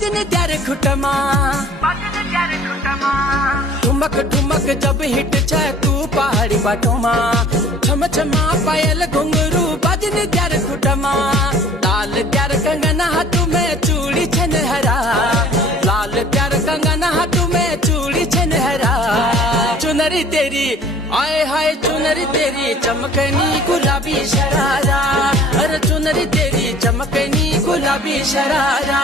बाजने त्यारे खुटमा ठुमक ठुमक जब हिट जाए तू पहाड़ी बाटोमा छम छमा पायल घुंगरू बाजने त्यारे खुटमा लाल त्यार कंगना हाथों में चूड़ी छन हरा लाल त्यार कंगना हाथों में चूड़ी छन हरा चुनरी तेरी आए हाय चुनरी तेरी चमकनी गुलाबी शरारा अरे चुनरी तेरी चमकनी गुलाबी शरारा।